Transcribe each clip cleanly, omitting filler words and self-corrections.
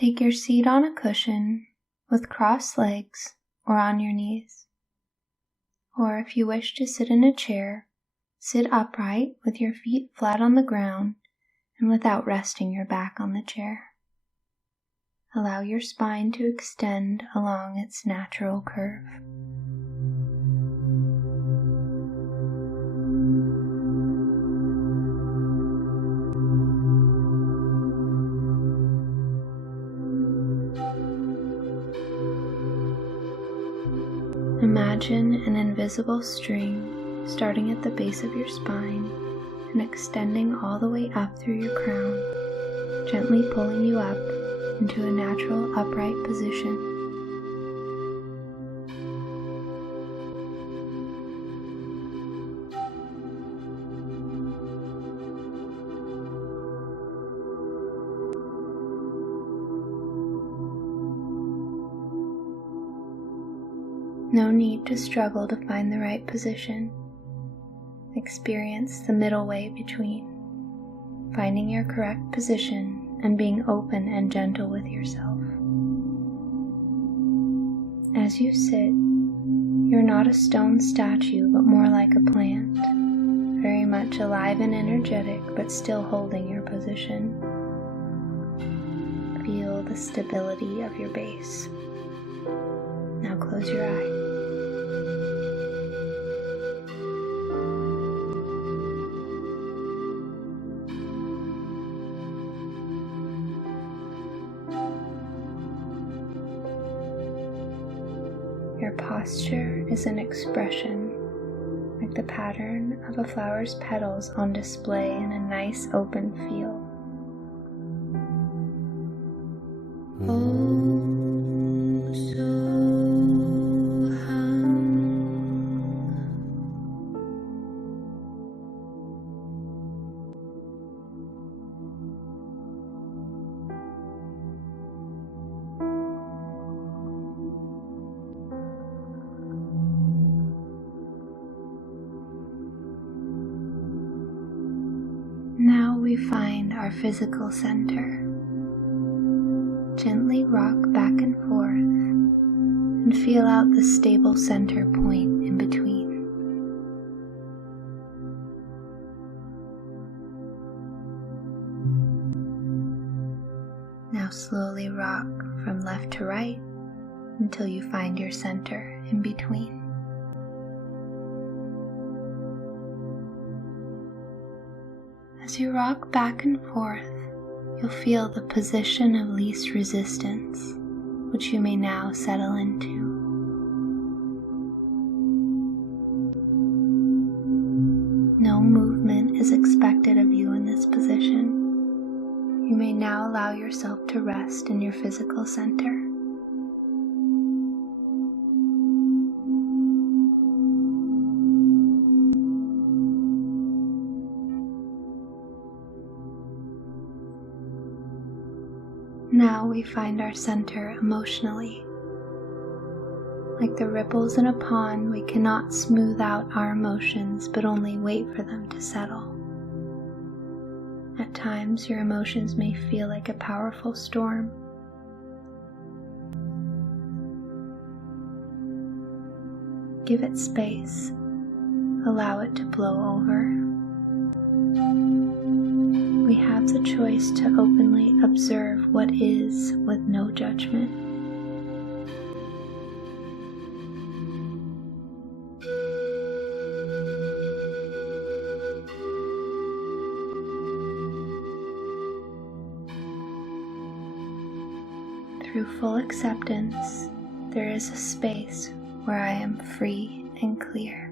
Take your seat on a cushion with crossed legs or on your knees. Or if you wish to sit in a chair, sit upright with your feet flat on the ground and without resting your back on the chair. Allow your spine to extend along its natural curve. Imagine an invisible string starting at the base of your spine and extending all the way up through your crown, gently pulling you up into a natural upright position. No need to struggle to find the right position. Experience the middle way between, finding your correct position and being open and gentle with yourself. As you sit, you're not a stone statue, but more like a plant, very much alive and energetic, but still holding your position. Feel the stability of your base. Now close your eye. Your posture is an expression, like the pattern of a flower's petals on display in a nice open field. Now we find our physical center. Gently rock back and forth and feel out the stable center point in between. Now slowly rock from left to right until you find your center in between. As you rock back and forth, you'll feel the position of least resistance, which you may now settle into. No movement is expected of you in this position. You may now allow yourself to rest in your physical center. Now we find our center emotionally. Like the ripples in a pond, we cannot smooth out our emotions, but only wait for them to settle. At times, your emotions may feel like a powerful storm. Give it space. Allow it to blow over. We have the choice to openly observe what is with no judgment. Through full acceptance, there is a space where I am free and clear.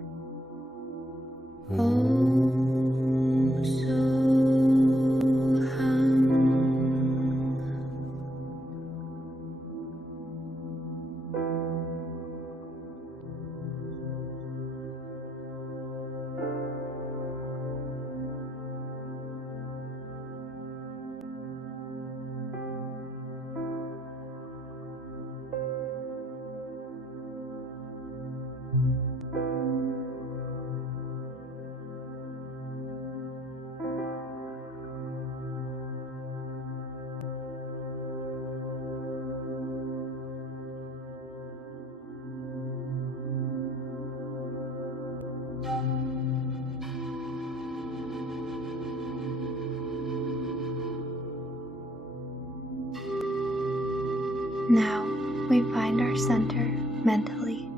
Now we find our center mentally.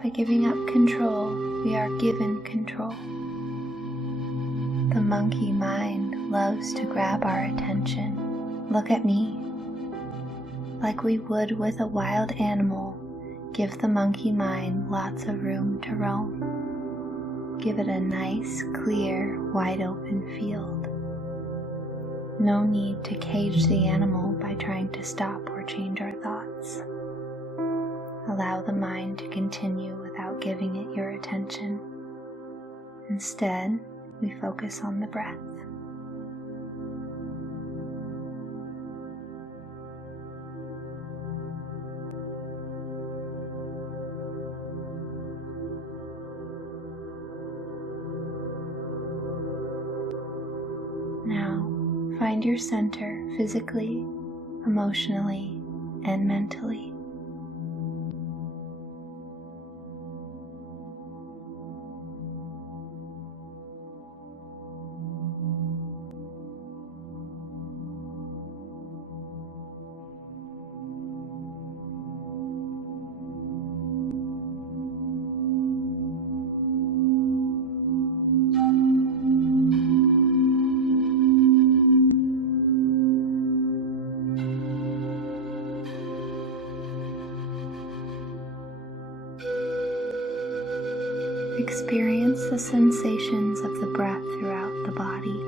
By giving up control, we are given control. The monkey mind loves to grab our attention. Look at me. Like we would with a wild animal, give the monkey mind lots of room to roam. Give it a nice, clear, wide open field. No need to cage the animal by trying to stop or change our thoughts. Allow the mind to continue without giving it your attention. Instead, we focus on the breath. Now, find your center physically, emotionally, and mentally. Experience the sensations of the breath throughout the body.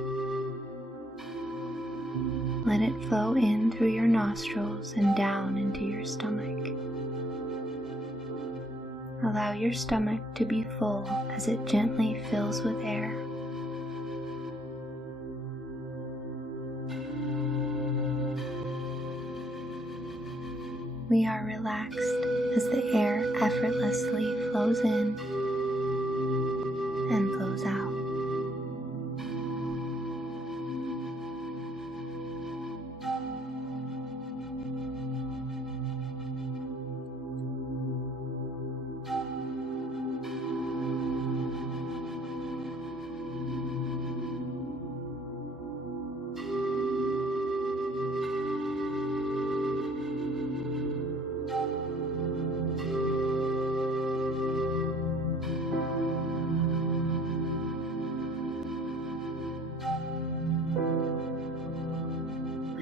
Let it flow in through your nostrils and down into your stomach. Allow your stomach to be full as it gently fills with air. We are relaxed as the air effortlessly flows in and flows out.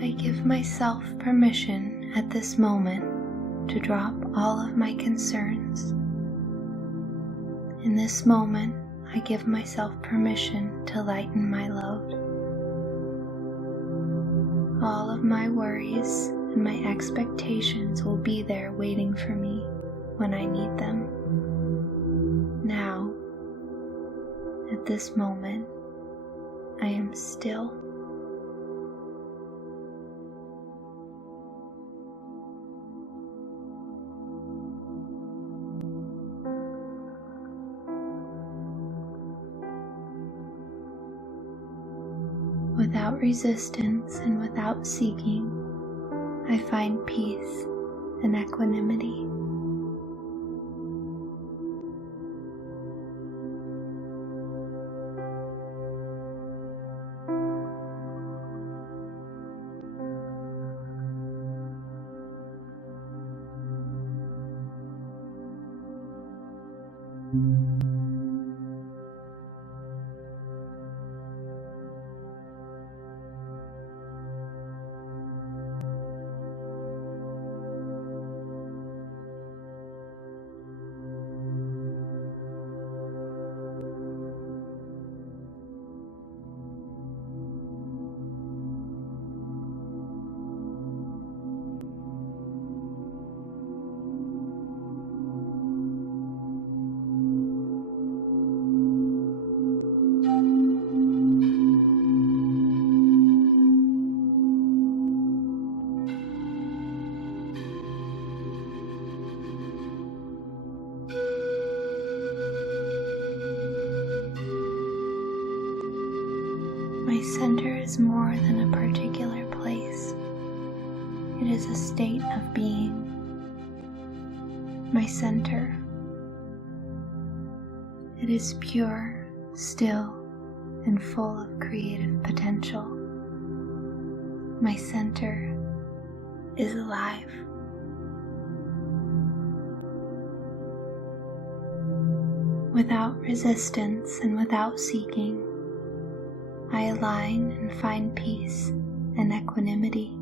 I give myself permission at this moment to drop all of my concerns. In this moment, I give myself permission to lighten my load. All of my worries and my expectations will be there waiting for me when I need them. Now, at this moment, I am still. Without resistance and without seeking, I find peace and equanimity. My center is more than a particular place. It is a state of being. My center. It is pure, still, and full of creative potential. My center is alive. Without resistance and without seeking, I align and find peace and equanimity.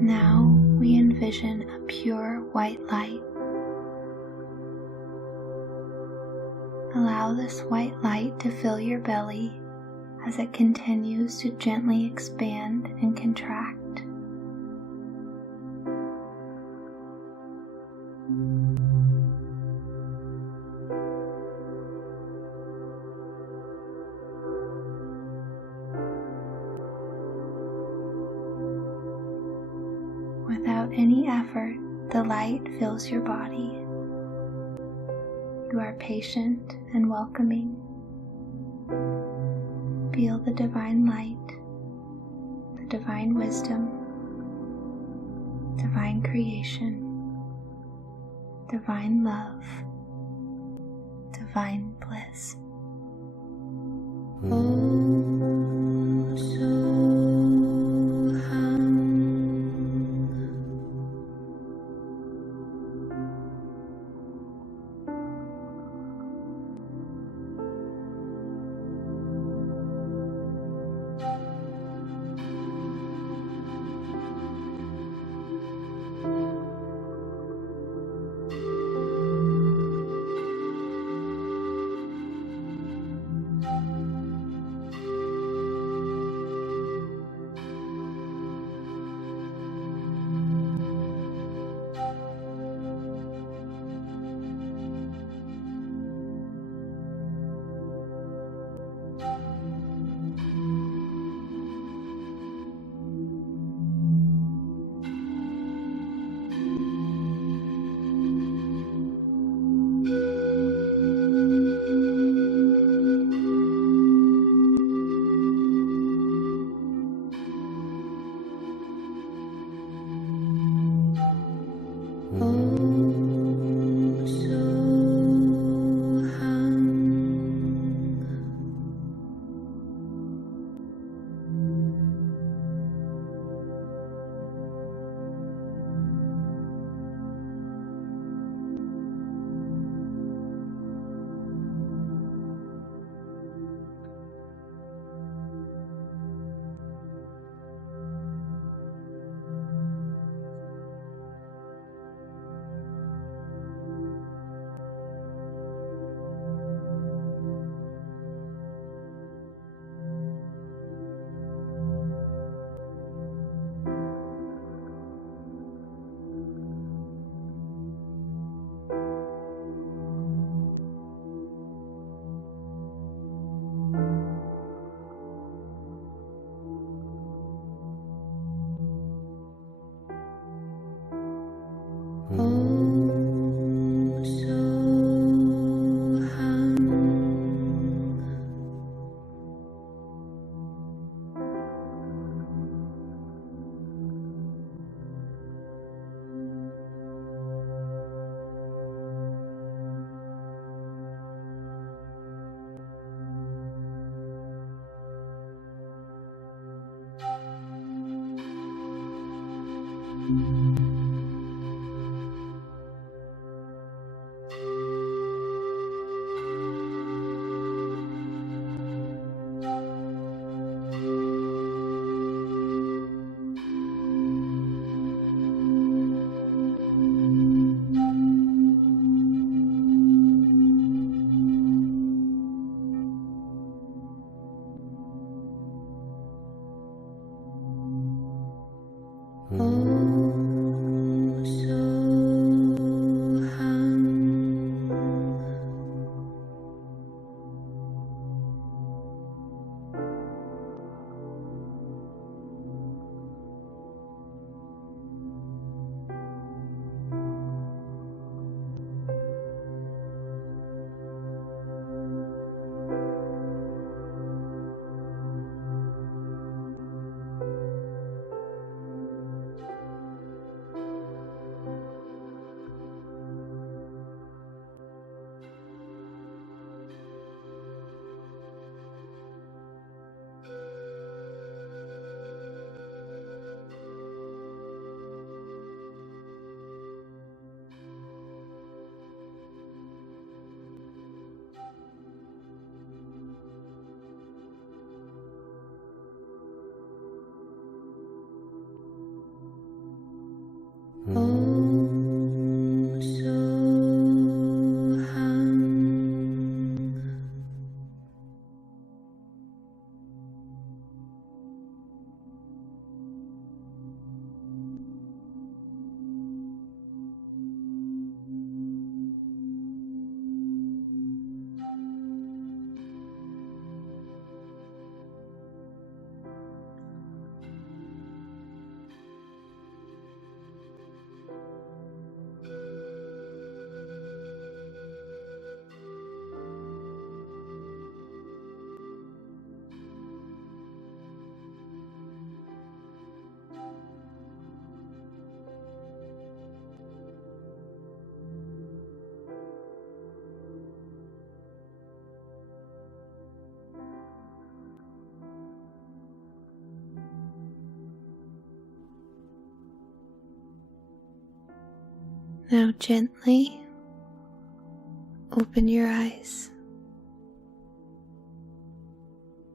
Now we envision a pure white light. Allow this white light to fill your belly as it continues to gently expand and contract. Without any effort, the light fills your body. You are patient and welcoming. Feel the divine light, the divine wisdom, divine creation, divine love, divine bliss. Now gently open your eyes.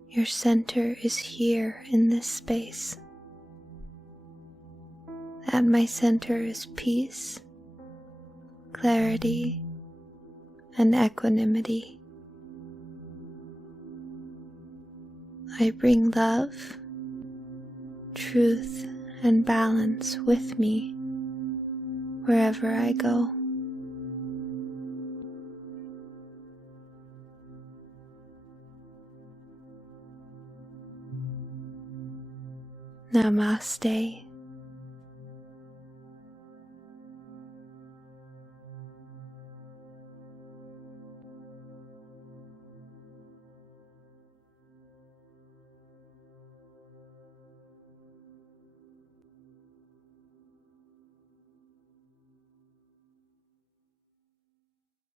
Your center is here in this space. At my center is peace, clarity, and equanimity. I bring love, truth, and balance with me wherever I go. Namaste.